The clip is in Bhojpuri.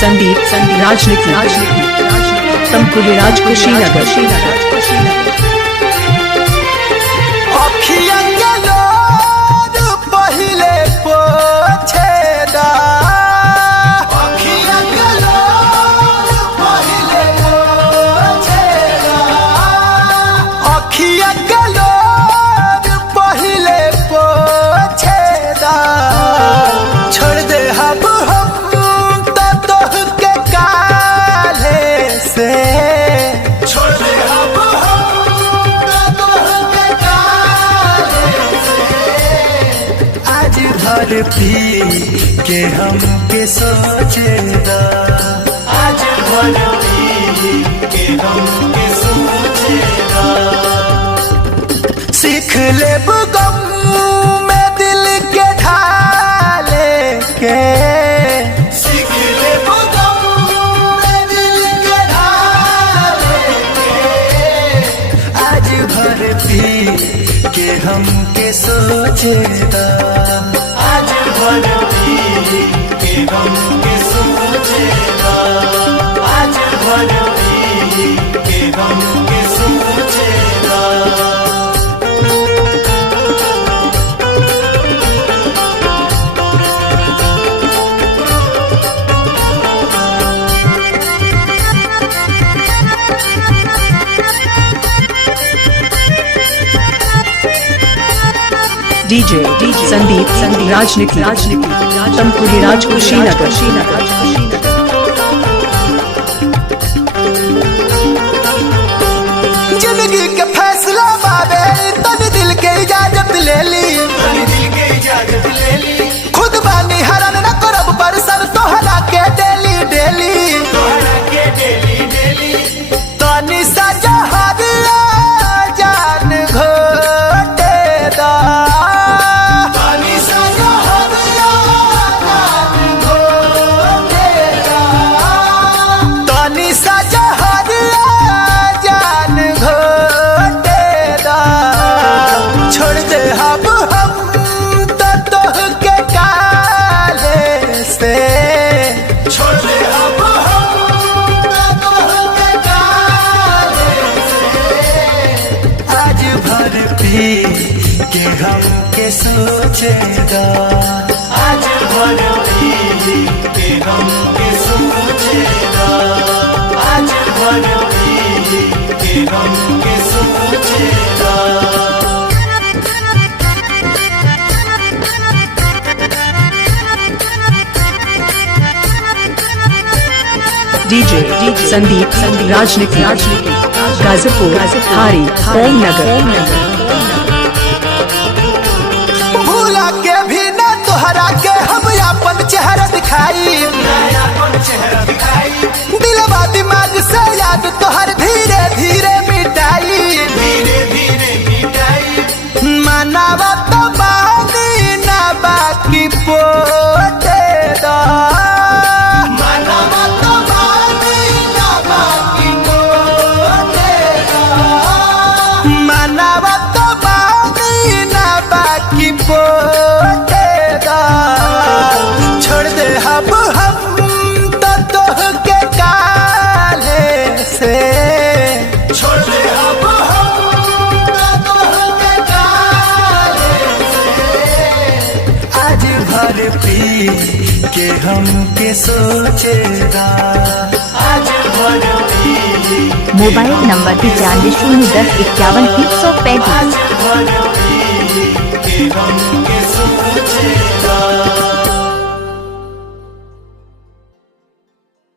संदीप राजनीति तमकुली राज कुशीनगर पी के हम के सोचेदा आज भर पी के हम के सोचेदा सीख ले गम में दिल के ढाले के सीख ले गम में दिल के ढाले के आज भर पी के हम के सोचेदा आज भर पी के हम के सोचेगा आज भर पी के हम के सोचेगा डीजे संदीप राजनीति तमकुली राज कुशीनगर जिंदगी के फैसला बाबे तन दिल के इजाजत ले ली खुद बानी हरन न करब बरसन तोहरा के डेली तनी सजा हरिया जान घोटे दा के हम के सोचेगा आज भर पी के हम के सोचेगा आज भर पी के हम के सोचेगा डीजे संदीप राजनीति गाजीपुर हारी ओम नगर भूला के भी न तोहरा के हम अपन चेहरा दिखाई दिलवा दिमाग से याद तोहर धीरे धीरे मिटाई मनावा तो बानी ना बाकी पोते दा छोड़ दे हम तो तोह के काले से छोड़ दे हम तो तोह के काले से आज भर पी के हम के सोचेगा आज भर पी मोबाइल नंबर 95 010 51 135। आज भर पी के हम